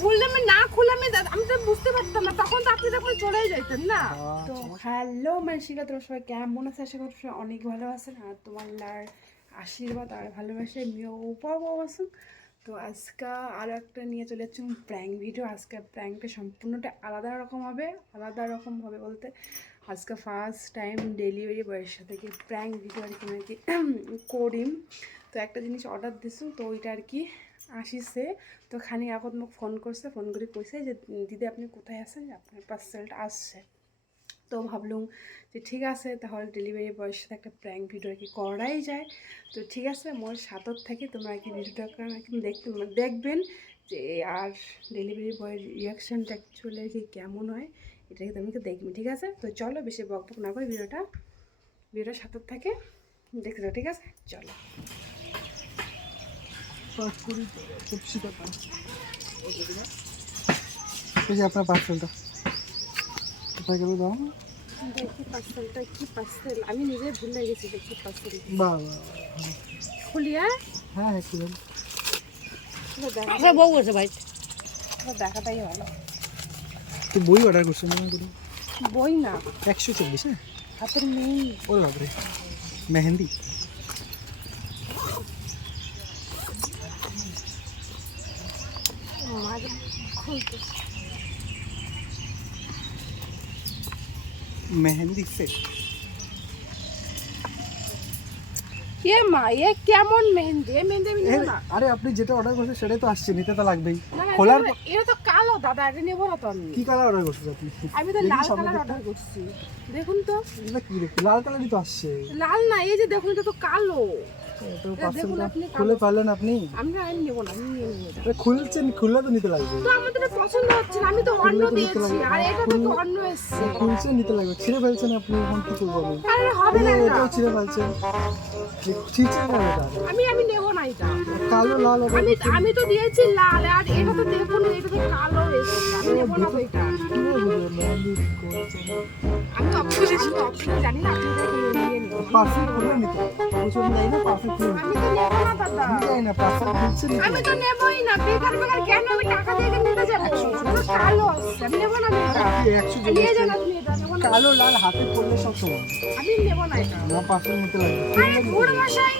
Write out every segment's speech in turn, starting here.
খুললে আমি তো বুঝতে পারতাম না, তখন তো আপনি তখন চলেই যাইতেন না। তো হ্যালো মানসিকা, তোমরা সবাই কেমন আছে? আশা করি সবাই অনেক ভালো আছেন আর তোমার আশীর্বাদ আর ভালোবাসা এমনিও পাবো আছেন। তো আজকে আরও একটা নিয়ে চলে যাচ্ছি প্র্যাঙ্ক ভিডিও। আজকে প্র্যাঙ্কটা সম্পূর্ণটা আলাদা রকম হবে বলতে আজকে ফার্স্ট টাইম ডেলিভারি বয়ের সাথে কি প্র্যাঙ্ক ভিডিও আর কি নাকি করিম। তো একটা জিনিস অর্ডার দিছো, তো ওইটা আর কি আসিছে। তো খানি আগত মোক ফোন করে কইছে যে দিদি আপনি কোথায় আছেন, আপনার পার্সেলটা আসছে। তো ভাবলুম যে ঠিক আছে, তাহলে ডেলিভারি বয়ের সাথে একটা প্র্যাঙ্ক ভিডিও আর কি করাই যায়। তো ঠিক আছে, মোর সাথর থেকে তোমরা আর কি ভিডিওটা দেখবেন যে আর ডেলিভারি বয়ের রিয়াকশানটা অ্যাকচুয়ালি আর কি কেমন হয়, এটাকে তোমাকে দেখবি। ঠিক আছে, তো চলো বেশি বক না করে ভিডিওটা সাথর থেকে দেখতে দাও। ঠিক আছে, চলো। আপনার পার্সেলটা কোথায় গেল দাও? দেখি পার্সেলটা কি পার্সেল, আমি নিজে ভুলে গেছি। দেখি পার্সেল বাহ খুলিয়া। হ্যাঁ একটু বউ আছে ভাই, দেখাটাই ভালো। তুই বই অর্ডার করছো মনে করি? বই না, 124। হ্যাঁ, হাতের মেন। ওরে বাপরে, মেহেন্দি। মেহেন্দি সেট। এ মা, এ কেমন মেহেন্দি? এ মেহেন্দি আমি নেব না। আরে আপনি যেটা অর্ডার করছেন সেটাই তো আসছে, নিতে তো লাগবেই। না, না, খোলার এটা তো কালো দাদা, এটা নেব না তো আমি। কি কালার অর্ডার করছেন আপনি? আমি তো লাল কালার অর্ডার করছি। দেখুন তো, এটা কি দেখতে লাল কালারই তো আসছে। লাল না, এই যে দেখুন, এটা তো কালো। তো দেখুন পার্সেলটা আপনি, খুলে পারলেন আপনি? আমি নেব না, আমি নিয়ে নেব এটা। এটা খুলছেন, খুললে তো নিতে লাগবে। তো আমার তো পছন্দ হচ্ছে না, আমি তো অন্য দিয়েছি আর এটা তো অন্য এসেছে। খুলছেন, নিতে লাগবে। ছিঁড়ে ফেলছেন আপনি, এখন কি করবেন? আরে হবে না এটা। এটাও ছিঁড়ে ফেলছেন, ছিঁড়ছেন না এটা। আমি নেব না এটা। কালো লাল অর্ডার করছেন। আমি তো দিয়েছি লাল, আর এটা তো দেখুন, এটা তো কালো এসেছে। আমি নেব না তো এটা। কিভাবে বুঝবেন মেহেন্দি করছেন? আমি তো অপশন জানি না, আপনি এটা নিয়ে নিন। পার্সেল খুলে নিতে প্রচুর যাই না, পার্সেল খুলে নিতে আমি তো নেব না দাদা, আমি যাই না, পার্সেল খুলছে নিতে। আমি তো নেবই না। বেকার কেন আমি টাকা দিয়ে নিতে যাবো? এটা তো কালো আসছে, আমি নেব না এটা। নিয়ে যান আপনি এটা, নেব না। কালো লাল হাতে পড়লে সব সময় আমি নেব না এটা। না, পার্সেল নিতে লাগবে। আরে বুড়ো মশাই,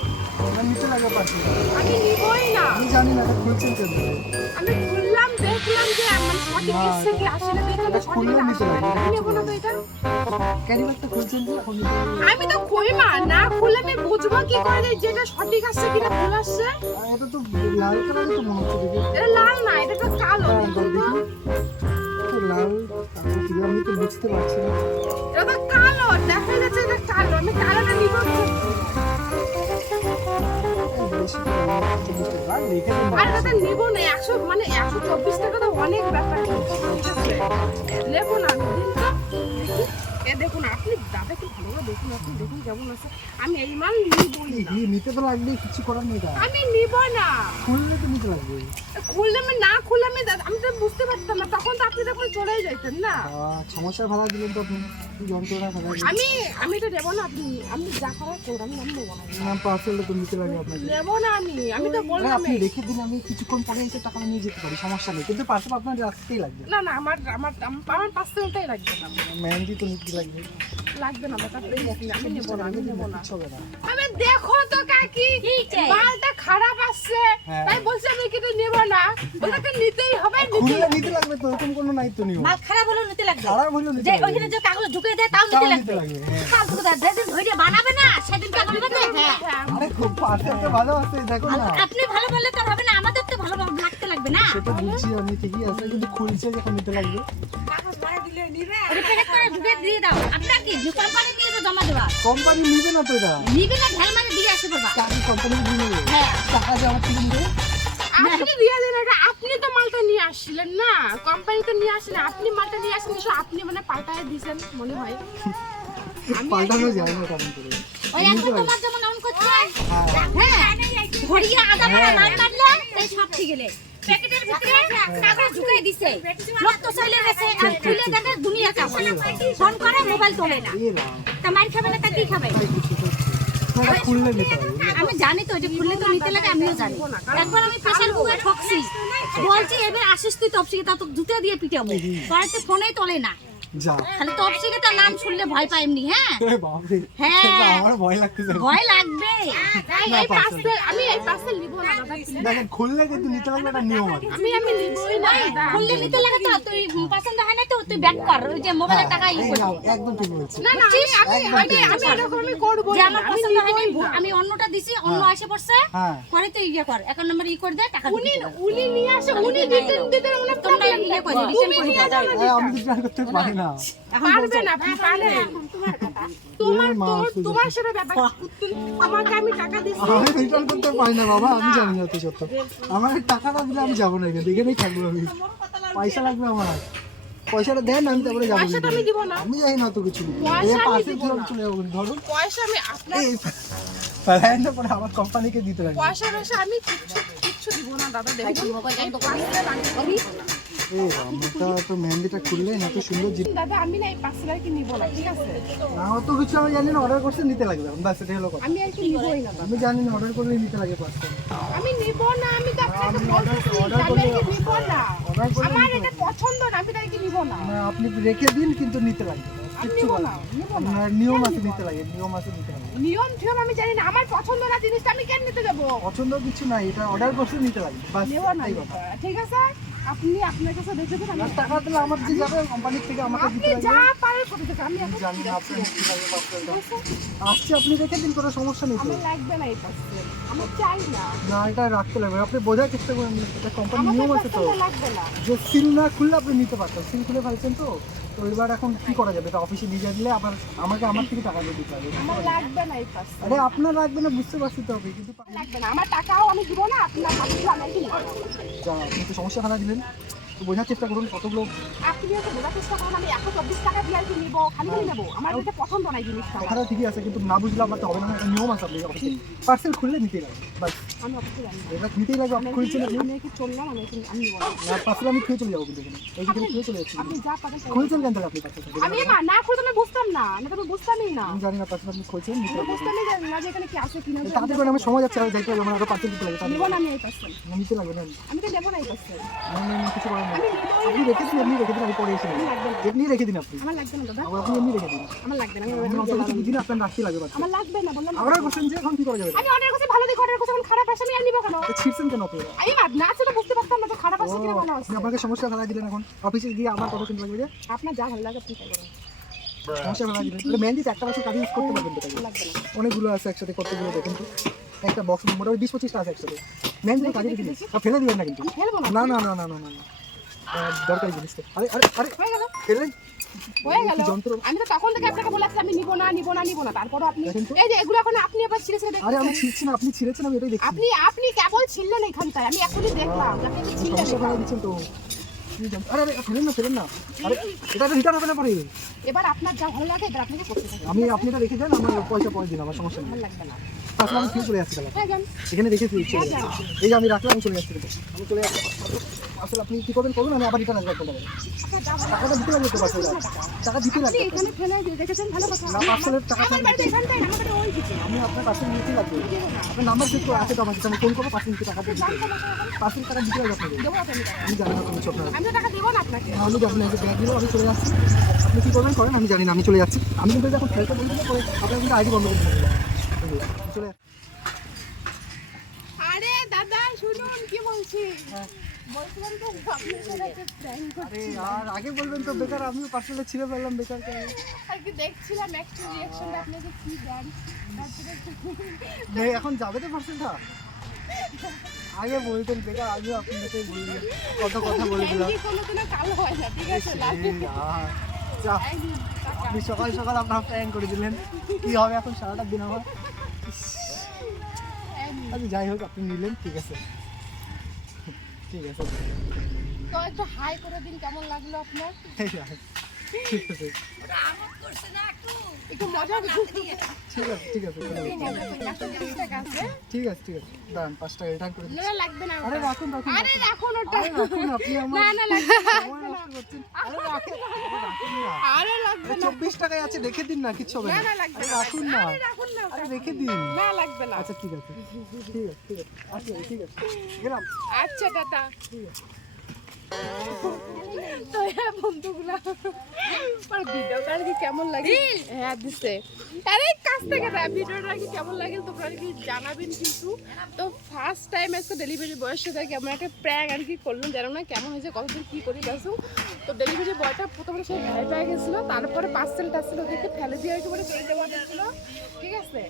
না, নিতে লাগবে পার্সেল। আমি নিবই না। আমি জানি না এটা খুলছেন কেন। আমি খুললাম, দেখলাম যে আমার সঠিক এসছে কি আসে না, দেখলাম সঠিক খুললে নিতে আসে না। লাগবে। আমি নেব না তো এটা। ক্যারিবারটা খুলছেন যে এখন নিতে লাগবে। আমি তো খুলি না খুলে আমি বুঝবো কি করে যে যেটা সঠিক আসছে কিনা ভুল আসছে? এটা তো লাল কালারই তো মনে হচ্ছে দেখে। এটা লাল না, এটা তো কালো। দেখুন তো, তো লাল আপনি কি, আমি তো বুঝতে পারছি না। এটা তো কালো দেখা যাচ্ছে, এটা কালো। আমি কালোটা নিব না। বেশি করে আমার তো বুঝতে পারি লিখে দিন। আর এটা নিব না। 124 টাকা তো অনেক ব্যাপার। ঠিক আছে, নেবো না আমি। দিন তো দেখি। এ দেখুন, আপনি দাদা কি ভালো করে দেখুন, আপনি দেখুন কেমন আছে। আমি এই মাল নিবই না। নিতে তো লাগবে, কিছু করার নেই। আমি নিব না। খুললে তো নিতে লাগবে। খুললে আমি তো বুঝতে পারতাম না, তখন তো আপনি তখন চলেই যাইতেন না। সমস্যার ভাড়া দিলেন তো আপনি, কি যন্ত্রণা ভাড়া দিলেন। আমি এটা নেবো না। আপনি যা করার করুন, আমি নেবো না। না, পার্সেলটা তো নিতে লাগে আপনাকে। নেবো না আমি তো বললাম। আপনি রেখে দিন, আমি কিছুক্ষণ পরে এসে টাকা নিয়ে যেতে পারি, সমস্যা নেই। কিন্তু পার্সেল আপনার রাখতেই লাগবে। না, আমার পার্সেলটাই লাগবে না। মেহেন্দি তো নিতে লাগবে। লাগবে না দাদা, প্লিজ, আমি নেবো না। কিচ্ছু হবে না। আমি দেখো তো কাকি, মালটা খারাপ আসছে, হ্যাঁ। তাই বলছি আমি কিন্তু নেবো না। ওটাকে নিতেই হবে। খুললে নিতে লাগবে তো, এরকম কোনো নাই তো নিয়ম। মাল খারাপ হলেও নিতে লাগবে। খারাপ হলেও নিতে যে লাগবে। ওইখানে যে কাগজ ঢুকিয়ে দেয় তাও তাও নিতে নিতে লাগবে। লাগবে, হ্যাঁ। ফালতু কথা, যেদিন ধরে বানাবে না সেদিন কাগজ নেবে। হ্যাঁ, আরে খুব পার্সেলটা ভালো আছে, দেখো না। আপনি ভালো বললে তো হবে না, আমাদের তো ভালো লাগতে লাগবে না। সেটা বুঝছি আমি, ঠিকই আছে, কিন্তু খুলছে যখন নিতে লাগবে। ওটা প্যাকেট করে ঢুকিয়ে দিয়ে দাও। আপনার কি কোম্পানি দিয়েছে জমা দেওয়া? কোম্পানি নিবে না তো এটা। নিবে না, ঢেল মারে দিয়ে আসে বাবা। টাকা কোম্পানি দিয়ে নেবে। হ্যাঁ। টাকা যে আমার থেকে নেবে। আপনি দিয়ে দিন এটা। আপনি তো মালটা নিয়ে আসছিলেন না, কোম্পানি তো নিয়ে আসেন। আপনি মালটা নিয়ে আসেন, আপনি মানে পাল্টায় দিয়েছেন মনে হয়। পাল্টানো যায় না তেমন করে। ওই একবার তোমার যেমন অন করছে, হ্যাঁ, ঘড়িয়ে আদা মারা মাল মারলে এই সব ঠিক গেলে। প্যাকেটের ভিতরে কাগজ ঢুকিয়ে দিছে, লোক তো চলে গেছে, আর খুলে দেখে দুনিয়া কাগজ। ফোন করে মোবাইল তোলে না, এ রাম। তা মার খাবে না, তা কি খাবে? তো আপনারা খুললে নিতে হবে। আমি জানি তো যে খুললে তো নিতে লাগে, আমিও জানি। একবার আমি প্রেসার কুকার ঠকছি, বলছি এবার আসিস তুই তপসিকে, তা তো জুতে দিয়ে পিটাবো, বাড়িতে ফোনেই তোলে না, যা খালি তপসিকে তার নাম শুনলে ভয় পাই এমনি। হ্যাঁ এ বাপরে, হ্যাঁ। এটা আমার ভয় লাগতেছে। ভয় লাগবে। এই পার্সেল আমি এই পার্সেল নিব না দাদা please। দেখেন খুললে কিন্তু নিতে লাগবে, একটা নিয়ম আছে। আমি নিবই না দাদা। খুললে নিতে লাগে তো, তুই পছন্দ হয় না তো তুই ব্যাক কর, ওই যে মোবাইলের টাকা ই এই করবি। নাও, একদম ঠিক বলছি। না না আমি এরকম আমি করব যে না। আমার আমি পছন্দ হয় নিবই না, না। আমি অন্যটা দিছি, অন্য আসে পড়ছে, হ্যাঁ করে তুই ইয়ে কর, অ্যাকাউন্ট নাম্বার ই করে দে, টাকা উনি দিয়ে দাও। উনি নিয়ে আসে, উনি দিতে মনে তোমরা ইয়ে করে রিটার্ন করে দাও। এই আমি রিটার্ন করতে পারি না। পারবে না আপনি পারেন। তোমার সাথে ব্যাপার আমাকে আমি টাকা দিছি। আমি রিটার্ন করতে পারি না বাবা, আমি জানি না তো সত্য। আমার টাকাটা দিলে আমি যাবো না, এখানেই থাকবো আমি। পয়সা লাগবে আমার, পয়সাটা দেন, আমি তারপরে যাবো। পয়সাটা আমি দিব না। আমি জানি না তো কিছু। পয়সা আমি পাশে দিব কি না। চলে যাবো, ধরুন পয়সা আমি আপনার এই প্যারাইনটা পরে আমার কোম্পানিকে দিতে লাগবে। পয়সা আমি কিচ্ছু দিব না দাদা। দেখুন এই পার্সেল আমি এই রামটা তো মেহেন্দিটা খুললে এত সুন্দর জিনিস। দাদা আমি না এই পার্সেল আর কি নিব না, ঠিক আছে? না অত কিছু আমি জানি না, অর্ডার করতে নিতে লাগবে, বাস এটাই হলো কথা। আমি আর কি নিবই না দাদা। আমি জানি না, অর্ডার করলে নিতে লাগে পাঁচটা। আমি নিব না, আমি তো আপনাকে আমি বলতেছি order আমি করলে- আর কি নিব না। order করলে আমার নিতে এটা পছন্দ না, আমি তাই কি নিব না। মানে আপনি রেখে দিন, কিন্তু নিতে লাগবে। আমি কিচ্ছু নিব বলার না, নেই। নিব না। আপনার নিয়ম আছে, নিতে লাগে, নিয়ম আছে, নিতে লাগে। নিয়ম আমি জানি না, আমার পছন্দ না জিনিসটা আমি কেন নিতে যাবো? পছন্দ কিছু নাই, এটা অর্ডার করতে নিতে লাগে, বাস নেব না এই এটা। কথা। ঠিক আছে, আপনি আপনার কাছে দেখে দেন। আর টাকা দিলে আমার যে যাবে কোম্পানির থেকে আমাকে আপনি দিতে যা লাগবে। পারেন করতে থাকুন, আমি এখন জানি না আপনার নিতে লাগে পার্সেলটা। আসছে, আপনি রেখে দিন, কোনো সমস্যা নেই তো। আমার লাগবে না এই পার্সেল, আমার চাই না। না, এটা রাখতে লাগবে, আপনি বোঝার চেষ্টা করেন, এটা কোম্পানির আমার নিয়ম আছে তো। পার্সেলটা লাগবে না। যে সিল না খুললে আপনি নিতে পারতেন, সিল খুলে ফেলছেন তো। তো এবার এখন কি করা যাবে, এটা অফিসে নিয়ে দিলে আবার আমাকে আমার থেকে টাকা দিয়ে দিতে হবে। আমার লাগবে না এই পার্সেল, আরে আপনার লাগবে না, বুঝতে পারছি তো, হবে কিন্তু লাগবে না। আমার টাকাও আমি দিব না, আপনার পার্সেল আমাকে নিতে হবে। যা, আপনি তো সমস্যা খানা দিলেন, তো বোঝার চেষ্টা করুন কতগুলো। আপনি হয়তো বোঝার চেষ্টা করুন, আমি 124 টাকা দিয়ে আর কি নিব, খালি নেবো। আমার এটা পছন্দ নাই জিনিসটা। কথাটা ঠিকই আছে, কিন্তু না বুঝলে আমার তো হবে না, একটা নিয়ম আছে। আপনি অফিসে পার্সেল খুললে নিতেই লাগবে, বাস আমি অবশ্যই জানি না। এটা নিতেই লাগবে। আপনি খুলছেন, আপনি আমি কি চললাম, আমি নিব না। পার্সেল আমি খেয়ে চলে যাবো, কিন্তু এখানে এই যে খেয়ে চলে যাচ্ছি। আপনি যা পারেন তাই খুলছেন কেন তাহলে আপনি পার্সেল? আমি না খুলতে আমি বুঝতাম না, না তো আমি বুঝতামই না। আমি জানি না পার্সেল আপনি খুলছেন, নিতে আমি লাগবে। বুঝতামই না যে এখানে কি আছে কি না। তাড়াতাড়ি করে আমার সময় যাচ্ছে, আর যাইতে হবে, আমার আরো পার্সেল দিতে লাগবে। নিব না আমি এই পার্সেল, নিতে লাগবে না, আমি তো নেবো না এই পার্সেল। কিছু করার নেই। আমি নিবই আপনি রেখে দিন, এমনি রেখে দিন, আমি পরে এসে নেবো। এমনি রেখে দিন আপনি, আমার লাগবে না দাদা, আবার আপনি এমনি রেখে দিন। আমার লাগবে না। আমি অত কিছু বুঝি না, আপনার রাখতে লাগবে পার্সেল। আমার লাগবে না বললাম। অর্ডার করছেন যে, এখন কি করা যাবে? আমি অর্ডার করছি ভালো দেখে অর্ডার করছি, এখন খারাপ আসে আমি আর নিব কেন? তো ছিড়ছেন কেন আপনি? আমি না আছে তো বুঝতে পারতাম না তো খারাপ আসছে কিনা ভালো আসছে। আপনি আপনাকে সমস্যা ফেলা দিলেন, এখন অফিসে গিয়ে আমার কত চিন্তা লাগবে যে আপনার যা ভালো লাগে আপনি তাই করুন, সমস্যা ফেলা দিলেন। তাহলে মেহেন্দিতে একটা বছর কাজ ইউজ করতে পারবেন তো? তাই লাগবে না। অনেকগুলো আছে একসাথে, কতগুলো দেখুন তো। একটা বক্স মোটামুটি 20-25টা আছে একসাথে। মেহেন্দি কাজে রেখে দিন, ফেলে দিবেন না কিন্তু। ফেলবো না, না না না না না না না, দরকারি জিনিস তো। আরে আরে আরে, হয়ে গেল ফেললেন হয়ে গেল। কি যন্ত্র। আমি তো তখন থেকে আপনাকে বলেছি আমি নিব না নিব না নিব না, তারপরে আপনি দেখেন তো। এই যে এগুলো এখন আপনি আবার ছিঁড়ে ছিঁড়ে আরে আমি দেখছেন। ছিঁড়ছি না, আপনি ছিঁড়েছেন, আমি এটাই দেখছি। আপনি কেবল ছিললেন এখানটায়, আমি এখনই দেখলাম যে আপনি ছিললেন। সমস্যা ফেলা দিচ্ছেন তো। কি যন্ত্র। আরে আরে, ফেলেন না, ফেলেন না। আরে এটা রিটার্ন হবে না পরে। এবার আপনার যা ভালো লাগে এবার আপনাকে করতে থাকুন, আপনি এটা রেখে দেন, আমার পয়সা পরে দিন, আমার সমস্যা নেই। আমার লাগবে না। আসলে আমি ফিরে চলে যাচ্ছি তাহলে। হয়ে যান, এখানে রেখেছি, চলে যাচ্ছি। এই যে আমি রাখলাম, আমি চলে যাচ্ছি কিন্তু। আমি চলে যাচ্ছি। আসলে আপনি কি করবেন করুন, আমি আবার রিটার্ন আসবো আপনার কাছে। আপনার যা ভালো টাকাটা দিতে লাগবে তো পার্সেল, টাকা দিতে আপনি লাগবে। এখানে ফেলে দিয়ে রেখেছেন, ভালো কথা। না, পার্সেলের টাকা আমার বাড়িতে এখানটায় না, আমার বাড়িতে ওই দিকে। আমি আপনার পার্সেল নিতে লাগবে। আপনার নাম্বার চেক করে আছে তো আমার কাছে, আমি ফোন করবো, পার্সেল নিতে টাকা দিয়ে দিতে। পার্সেল টাকা দিতে লাগবে আপনাকে। দেবো আপনাকে টাকা। আমি জানি না তুমি ছোট না, আমি তো টাকা দেবো না আপনাকে। আমি যাবো না, ব্যাগ দিল, আমি চলে যাচ্ছি। আপনি কি করবেন করেন, আমি জানি না, আমি চলে যাচ্ছি। আমি কিন্তু যখন ফেলতে বলছি পরে আপনার কিন্তু আইডি বন্ধ করে দেবেন। চলে যাচ্ছি। আরে দাদা শুনুন কি বলছি, হ্যাঁ। বলছিলাম তো আপনার সাথে একটা প্র্যাঙ্ক আরে করছি। আর আগে বলবেন তো, বেকার আমিও পার্সেলে ছিঁড়ে ফেললাম, বেকার কেন? আর কি দেখছিলাম একটা রিঅ্যাকশনটা আপনি যে কি দেন, তারপরে নেই, এখন যাবে তো পার্সেলটা? আগে বলতেন, বেকার আমিও আপনাকে বলি, কত কথা বলে দিলাম। কি কোনোদিনও কালো হয় না, ঠিক আছে? লাগে এই আর, যা, আপনি সকাল সকাল আপনার প্ল্যান করে দিলেন, কি হবে এখন সারাটা দিন আমার। আচ্ছা যাই হোক, আপনি নিলেন, ঠিক আছে, ঠিক আছে। তো একটু হাই করে দিন, কেমন লাগলো আপনার? এই আর, ঠিক আছে একটু মজা করছি। ঠিক আছে ঠিক আছে কোনো ব্যাপার না। ঠিক আছে ঠিক আছে দাঁড়ান 5 টাকা রিটার্ন করে দিচ্ছি। না লাগবে না আরে রাখুন রাখুন আরে রাখুন ওটা আরে রাখুন আপনি আমার না না লাগবে না। সময় নষ্ট করছেন। আরে রাখুন না আরে লাগবে না 24 টাকায় আছে রেখে দিন না কিছু হবে না না না লাগবে আরে না রাখুন না আরে রাখুন না আরে রেখে দিন না লাগবে না আচ্ছা ঠিক আছে ঠিক আছে ঠিক আছে আচ্ছা ঠিক আছে গেলাম আচ্ছা টাটা ঠিক আছে তো হ্যাঁ বন্ধুগুলা আর ভিডিওটা আর কি কেমন লাগে হ্যাঁ দিছে আরে কাছ থেকে না ভিডিওটা আর কি কেমন লাগে তোমরা আর কি জানাবেন কিন্তু তো ফার্স্ট টাইম আজকে ডেলিভারি বয়ের সাথে কেমন একটা প্র্যাঙ্ক আর কি করলাম জানো না কেমন হয়েছে কতদিন কী করি দেখো তো ডেলিভারি বয়টা প্রথমে সে ভয় পেয়ে গেছিলো তারপরে পার্সেল টার্সেল ওদেরকে ফেলে দিয়ে একেবারে চলে যাওয়া দিচ্ছিলো ঠিক আছে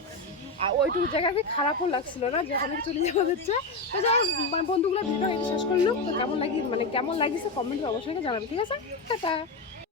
আর ওইটুকু জায়গাতে খারাপও লাগছিল না যেখানে চলে যাওয়া হচ্ছে তো যাই হোক, বন্ধুগুলো ভিডিও শেষ করলো তো কেমন লাগি মানে কেমন লাগিছে কমেন্টে অবশ্যই জানাবে ঠিক আছে টাটা